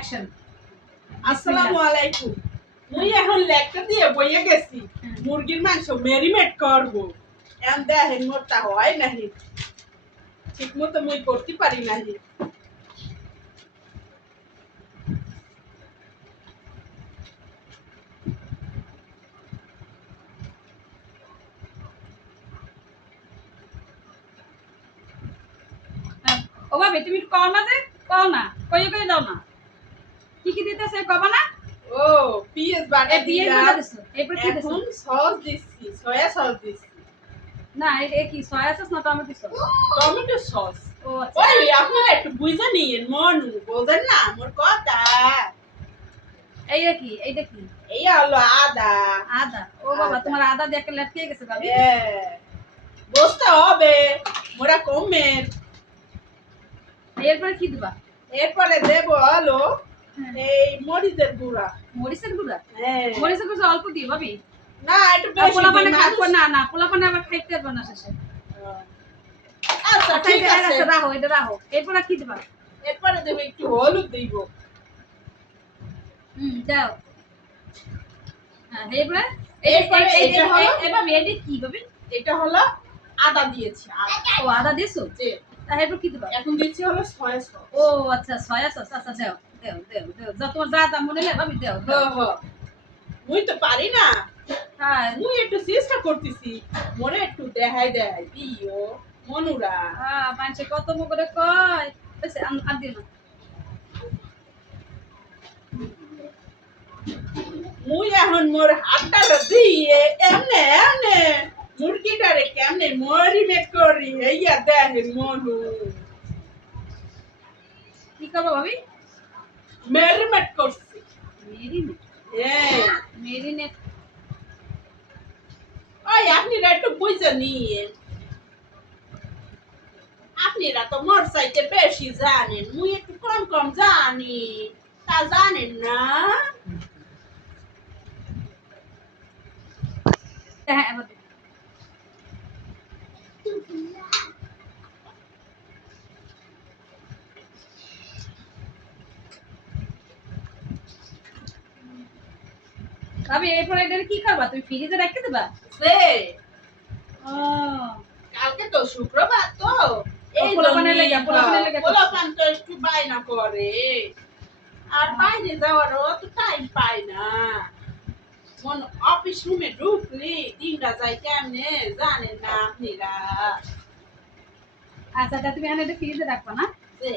Action. আসসালামু আলাইকুম। মুই এখন লেকটা দিয়ে বইয়ে গেছি মুরগির মাংস ম্যারিনেট করব। এখন দেখেন মোরটা হয় নাহি, ঠিক মতো মুই করতে পারি নাহি। ও ভাবি তুমি একটু কও না যে, কও না, কইয়ে দাও না। কি দিতেছে কবা না? ও পিএস বাটা পিএস দিলাম। বাটা দিছো, এরপর কি দিছো? এখন সস দিচ্ছি, সয়া সস দিচ্ছি। না এ কি সয়া সস না টমেটো সস? Tomato sauce. ও আচ্ছা। ওই আপনারা একটু বুঝে নিন, মনু বোঝেন না মোর কথা। এইটা কি? এইটা কি? এই হলো আদা। আদা। ও বাবা, তোমার আদা দিয়ে একটা লেটকে গেছে ভাবি। বুঝতে হবে মোরা কমের। এরপরে কি দিবা? এরপরে দেব হলো এই মরিচের গুঁড়া। মরিচের গুঁড়া? হ্যাঁ। মরিচের গুঁড়া অল্প দিও ভাবি। না একটু বেশি পোলা পানে দিই, খাবো মানুষ- না, না পোলা পানে আবার খাইতে পারবো না শেষে। আচ্ছা ঠিক আছে। রাখো, এটা রাখো। এরপরে কি দিবা? এরপরে দেব একটু হলুদ দিব। দাও। হ্যাঁ, এরপরে এরপরে এটা হলো এভাবে এটা কি ভাবি? এটা হলো আদা দিয়েছি। ও আদা দিছো? যে এরপর কি দিবা? এখন দিচ্ছি হলো সয়া সস। ও আচ্ছা, সয়া সস। আচ্ছা দাও দাও দাও দাও, যা তোমার যা মনে হয় ভাবি দাও। মুই তো পারি না। হ্যাঁ মুই একটু চেষ্টা করতেছি, মনে একটু দেখাই দিও মনুরা। হ্যাঁ, মানুষে কত মুখ করে কয়। আর দিও না। মুই এখন মোর হাতটা দিয়ে এমনে এমনে মুরগিটারে কেমনে মরিনেট করি এইয়া দেখেন মনু। কি করবো ভাবি? ম্যারিনেট করছি। মেরিনেট? হ্যাঁ। মেরিনেট? ওই আপনারা একটু বুঝে নিন, আপনারা তো মোর চাইতে বেশি জানেন, মুই একটু কম কম জানি, তা জানেন না। হ্যাঁ এবার দিও। ভাবি এরপরে এটা কি করবা? তুমি ফ্রিজে রেখে দেবা? সে ও কালকে তো শুক্রবার, তো এই পোলাপানের লেগে পোলাপান তো একটু বায়না করে, আর বাইরে যাওয়ারও তো টাইম পায় না। মন অফিস রুমে ঢুকলি দিনটা যায় কেমনে জানেন না আপনারা। আচ্ছা, তুমি এখানে এটা ফ্রিজে রাখবা না? যে